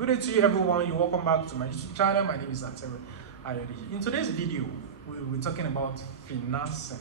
Good day to you everyone. You're welcome back to my YouTube channel. My name is Atere Ayodi. In today's video, we'll be talking about finance.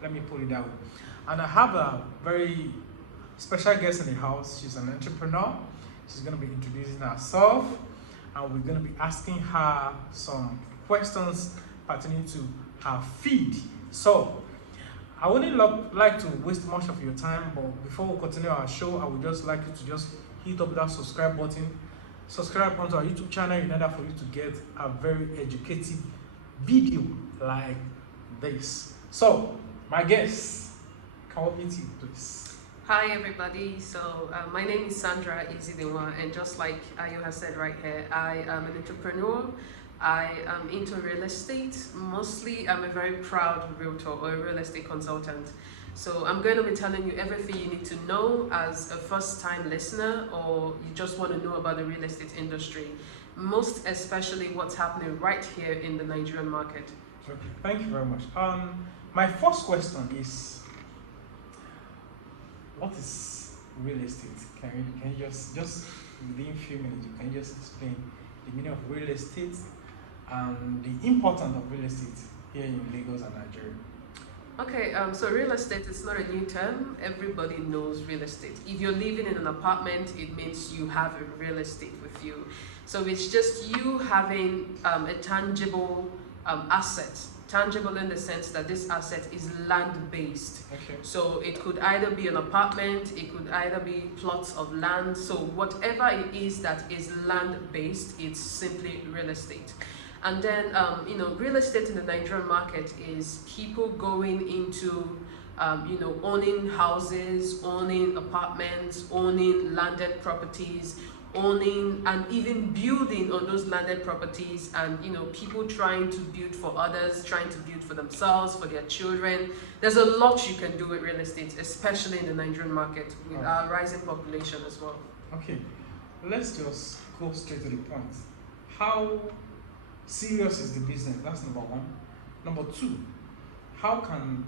Let me put it that way. And I have a very special guest in the house. She's an entrepreneur. She's going to be introducing herself, and we're going to be asking her some questions pertaining to her feed. So I wouldn't like to waste much of your time, but before we continue our show, I would just like you to just hit up that subscribe button, subscribe onto our YouTube channel in order for you to get a very educative video like this. So my guest, can we meet you please? Hi everybody, so my name is Sandra Izidewa, and just like Ayo has said right here, I am an entrepreneur. I am into real estate. Mostly I'm a very proud realtor or a real estate consultant. So I'm going to be telling you everything you need to know as a first-time listener, or you just want to know about the real estate industry, most especially what's happening right here in the Nigerian market. Okay, thank you very much. My first question is, what is real estate? Can you just within a few minutes, you can just explain the meaning of real estate and the importance of real estate here in Lagos and Nigeria? Okay, so real estate is not a new term. Everybody knows real estate. If you're living in an apartment, it means you have a real estate with you. So it's just you having a tangible asset. Tangible in the sense that this asset is land-based. Okay. So it could either be an apartment, it could either be plots of land. So whatever it is that is land-based, it's simply real estate. And then, real estate in the Nigerian market is people going into, owning houses, owning apartments, owning landed properties, owning and even building on those landed properties, and people trying to build for others, trying to build for themselves, for their children. There's a lot you can do with real estate, especially in the Nigerian market with our rising population as well. Okay, let's just go straight to the point. How serious is the business? That's number one. Number two, how can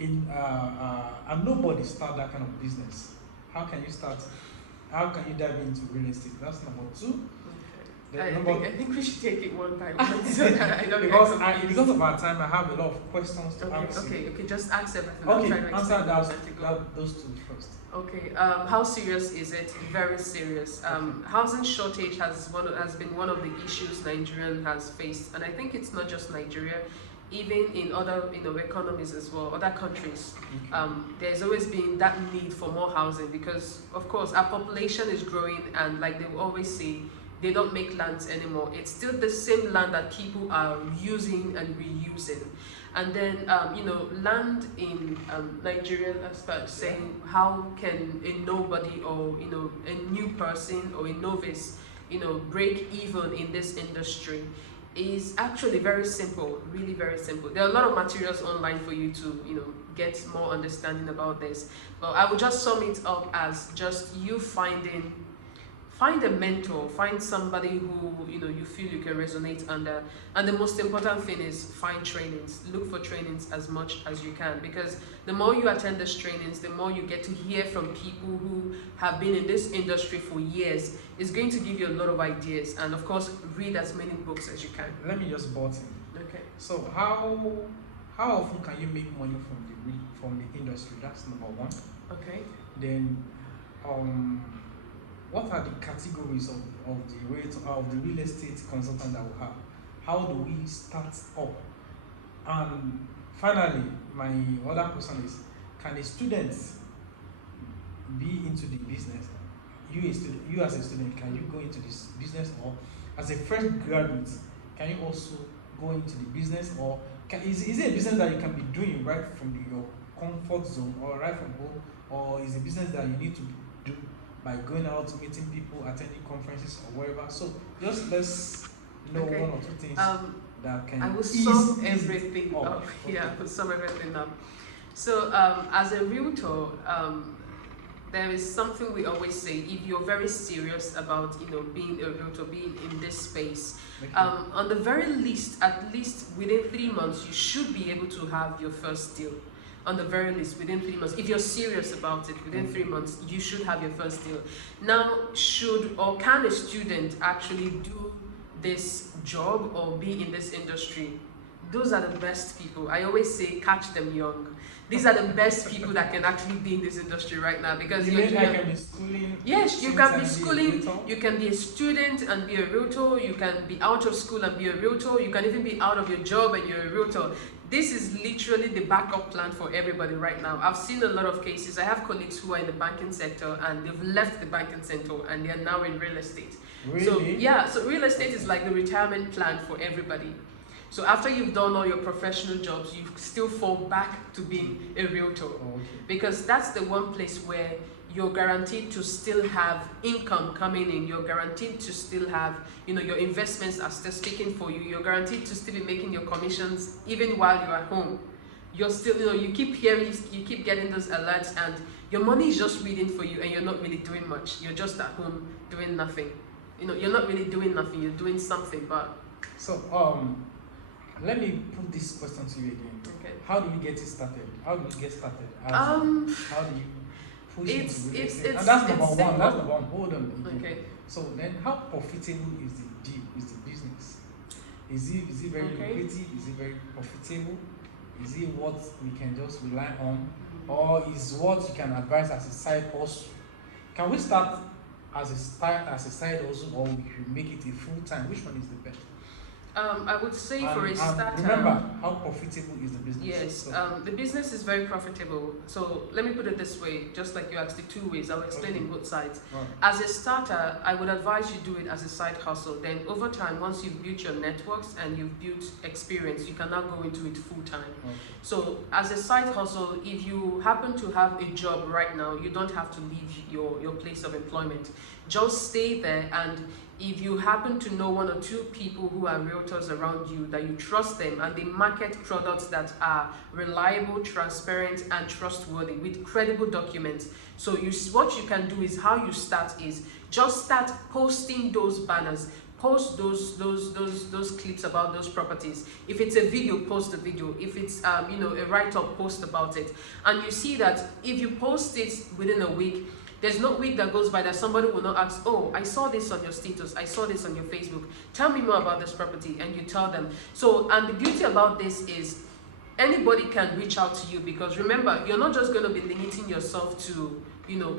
a nobody start that kind of business? How can you dive into real estate? That's number two. Okay. I think we should take it one by one so that I don't because of our time, I have a lot of questions to ask. Okay, just ask everything. Okay, answer those two first. Okay, how serious is it? Very serious. Housing shortage has been one of the issues Nigeria has faced, and I think it's not just Nigeria, even in other economies as well, other countries. Okay. There's always been that need for more housing because, of course, our population is growing, and like they will always say, they don't make lands anymore. It's still the same land that people are using and reusing. And then, land in Nigeria, as saying, how can a nobody or, a new person or a novice, break even in this industry is actually very simple, really very simple. There are a lot of materials online for you to, get more understanding about this. But I would just sum it up as just you find a mentor, find somebody who you feel you can resonate under, and the most important thing is find trainings. Look for trainings as much as you can, because the more you attend these trainings, the more you get to hear from people who have been in this industry for years. It's going to give you a lot of ideas, and of course, read as many books as you can. Let me just butt in. Okay. So how often can you make money from the industry? That's number one. Okay. Then what are the categories of the real estate consultant that we have? How do we start up? And finally, my other question is, can a student be into the business? You as a student, can you go into this business, or as a fresh graduate, can you also go into the business, or is it a business that you can be doing right from your comfort zone or right from home, or is it a business that you need to do by going out, meeting people, attending conferences or whatever? So just let's know one or two things that can I will sum everything up. Okay. Yeah, I will sum everything up. So as a realtor, there is something we always say: if you're very serious about being a realtor, being in this space, Okay. on the very least, at least within 3 months, you should be able to have your first deal. on the very least within 3 months. If you're serious about it, within 3 months, you should have your first deal. Now, should or can a student actually do this job or be in this industry? Those are the best people. I always say, catch them young. These are the best people that can actually be in this industry right now, because you can be schooling. Yes, you can be schooling. You can be a student and be a realtor. You can be out of school and be a realtor. You can even be out of your job and you're a realtor. This is literally the backup plan for everybody right now. I've seen a lot of cases. I have colleagues who are in the banking sector and they've left the banking sector and they are now in real estate. Really? So yeah, so real estate is like the retirement plan for everybody. So after you've done all your professional jobs, you still fall back to being a realtor. Okay. Because that's the one place where you're guaranteed to still have income coming in. You're guaranteed to still have, your investments are still speaking for you. You're guaranteed to still be making your commissions even while you're at home. You're still, you keep hearing, you keep getting those alerts, and your money is just reading for you and you're not really doing much. You're just at home doing nothing. You're not really doing nothing, you're doing something, but... So, let me put this question to you again. Okay. How do you get it started? How do you get started? How do you push into real estate? And that's number one. That's number one. Hold on. Okay. So then, how profitable is the deal? Is the business? Is it very lucrative? Is it very profitable? Is it what we can just rely on, or is what you can advise as a side hustle? Can we start as a side hustle, or we should make it a full time? Which one is the best? I would say for a starter. Remember, how profitable is the business? Yes, so, the business is very profitable. So let me put it this way, just like you asked the two ways, I'll explain in both sides. Right. As a starter, I would advise you do it as a side hustle. Then over time, once you've built your networks and you've built experience, you can now go into it full time. Okay. So as a side hustle, if you happen to have a job right now, you don't have to leave your place of employment. Just stay there, and if you happen to know one or two people who are realtors around you, that you trust them and they market products that are reliable, transparent and trustworthy with credible documents. So what you can do is, how you start is just start posting those banners. Post those clips about those properties. If it's a video, post the video. If it's a write-up, post about it. And you see that if you post it within a week, there's no week that goes by that somebody will not ask, oh, I saw this on your status, I saw this on your Facebook, tell me more about this property, and you tell them. So, and the beauty about this is anybody can reach out to you, because remember, you're not just going to be limiting yourself to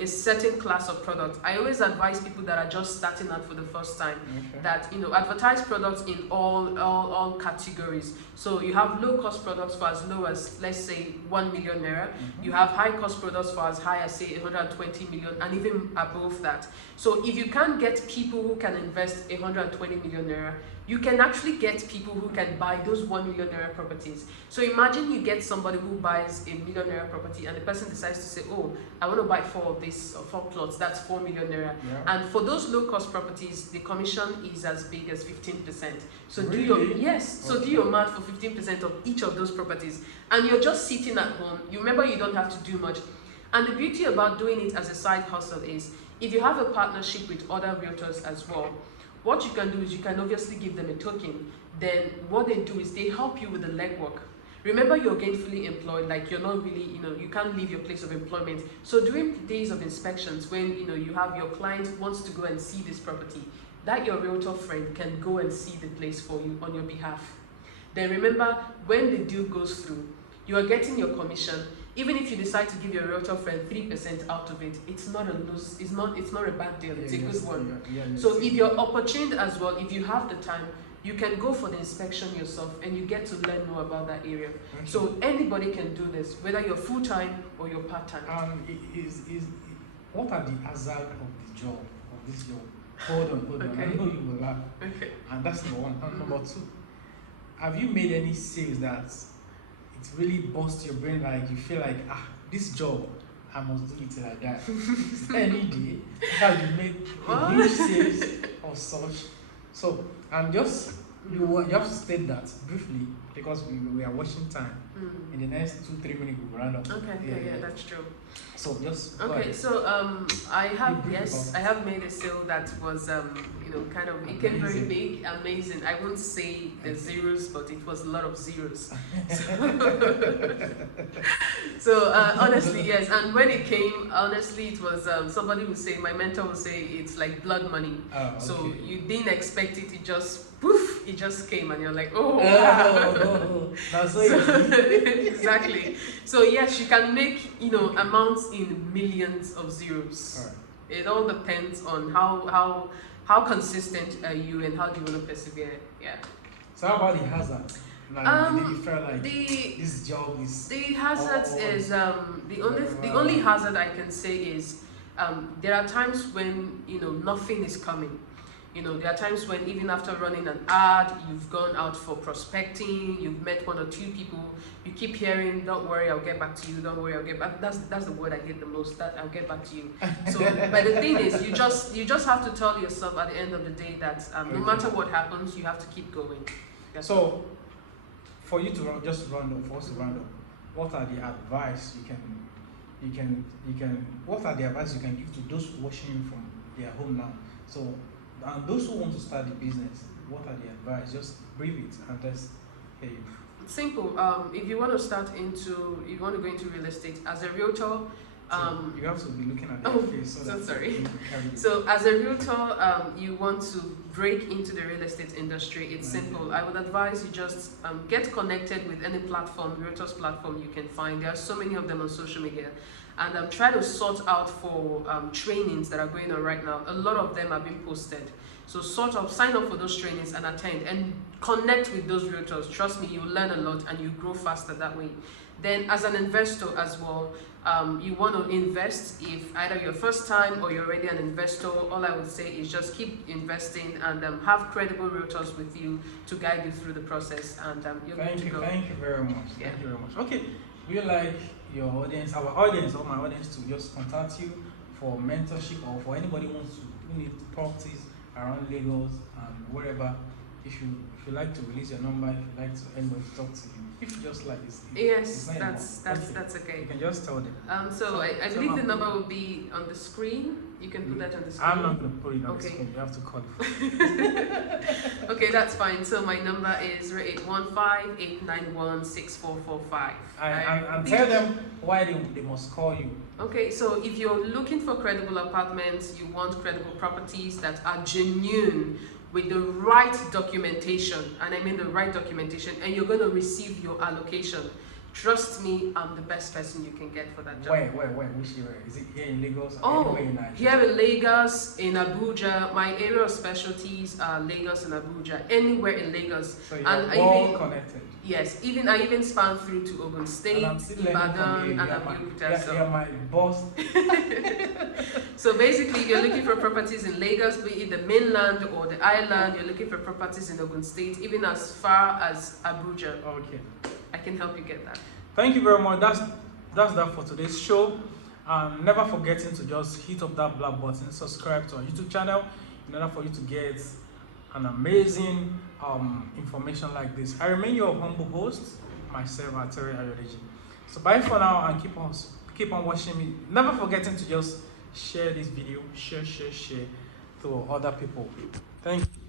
a certain class of product. I always advise people that are just starting out for the first time, that advertise products in all categories. So you have low cost products for as low as, let's say, 1 million naira. You have high cost products for as high as, say, 120 million, and even above that. So if you can't get people who can invest 120 million naira, you can actually get people who can buy those 1 million naira properties. So imagine you get somebody who buys a 1 million naira property, and the person decides to say, oh, I want to buy 4 of this, or 4 plots, that's 4 million naira. Yeah. And for those low cost properties, the commission is as big as 15%. So really? Do your math for 15% of each of those properties. And you're just sitting at home. You remember, you don't have to do much. And the beauty about doing it as a side hustle is, if you have a partnership with other realtors as well, what you can do is you can obviously give them a token. Then what they do is they help you with the legwork. Remember, you're gainfully employed, like you're not really, you can't leave your place of employment. So during days of inspections, when you have your client wants to go and see this property, that your realtor friend can go and see the place for you on your behalf. Then remember, when the deal goes through, you are getting your commission. Even if you decide to give your realtor friend 3% out of it, it's not a lose, it's not a bad deal, it's a good one. So if you're opportune as well, if you have the time, you can go for the inspection yourself and you get to learn more about that area. So anybody can do this, whether you're full-time or you're part-time. What are the hazards of the job, of this job? Hold on. I know you will laugh. Okay. And that's number one. And number two, have you made any sales that it really busts your brain, like you feel like, this job, I must do it like that? Any day that you make a huge sales or such. So, and you have to state that briefly, because we are watching time. In the next 2-3 minutes we'll round up. Okay, yeah, that's true. So just okay. So I have made a sale that was kind of, it came very big, amazing. I won't say the zeros, but it was a lot of zeros. So honestly, yes. And when it came, honestly, it was somebody would say, my mentor would say, it's like blood money. Okay. So you didn't expect it. It just poof, it just came, and you're like, oh wow. That's so easy. Exactly. So yes, you can make amounts in millions of zeros. Right. It all depends on how consistent are you and how do you want to persevere. Yeah. So how about the hazards? Like, did you feel like the this job is the hazards is the only hazard I can say is there are times when nothing is coming. There are times when even after running an ad, you've gone out for prospecting, you've met 1 or 2 people, you keep hearing, don't worry, I'll get back to you, don't worry, I'll get back. That's the word I hate the most, that I'll get back to you. So, but the thing is, you just have to tell yourself at the end of the day that no matter what happens, you have to keep going. So, for you to round up, what are the advice what are the advice you can give to those watching from their home now? So, and those who want to start the business, what are the advice? Just brief it and just hear you. Simple. If you want to go into real estate as a realtor, you have to be looking at their face. So sorry. So as a realtor, you want to break into the real estate industry. It's simple. I would advise you just get connected with any realtors platform you can find. There are so many of them on social media. And try to sort out for trainings that are going on right now. A lot of them are being posted. So sign up for those trainings and attend and connect with those realtors. Trust me, you will learn a lot and you grow faster that way. Then as an investor as well, you want to invest. If either your first time or you're already an investor, all I would say is just keep investing and have credible realtors with you to guide you through the process. And you're good to go. Thank you very much. Yeah. Thank you very much. Okay, we like your audience, all my audience, to just contact you for mentorship or for anybody who needs properties around Lagos and wherever. If you like to release your number, if you like to anybody to talk to you, if you just like this. Yes, that's okay. You can just tell them. So I believe the number will be on the screen. You can put that on the screen. I'm not going to put it on the screen. You have to call it. Okay, that's fine. So my number is 0815-891-6445. And tell them why they must call you. Okay, so if you're looking for credible apartments, you want credible properties that are genuine, with the right documentation, and I mean the right documentation, and you're going to receive your allocation. Trust me, I'm the best person you can get for that job. Where? Which area? Is it here in Lagos or anywhere in Nigeria? Here in Lagos, in Abuja. My area of specialties are Lagos and Abuja. Anywhere in Lagos. So you're all connected. Yes, I even span through to Ogun State, Ibadan, and Abuja. You're my boss. So basically, if you're looking for properties in Lagos, be it the mainland or the island, you're looking for properties in Ogun State, even as far as Abuja. Okay. I can help you get that. Thank you very much. That's that for today's show. Never forgetting to just hit up that black button, subscribe to our YouTube channel in order for you to get an amazing information like this. I remain your humble host, myself, Terry Ayodeji. So bye for now, and keep on watching me. Never forgetting to just share this video, share to other people. Thank you.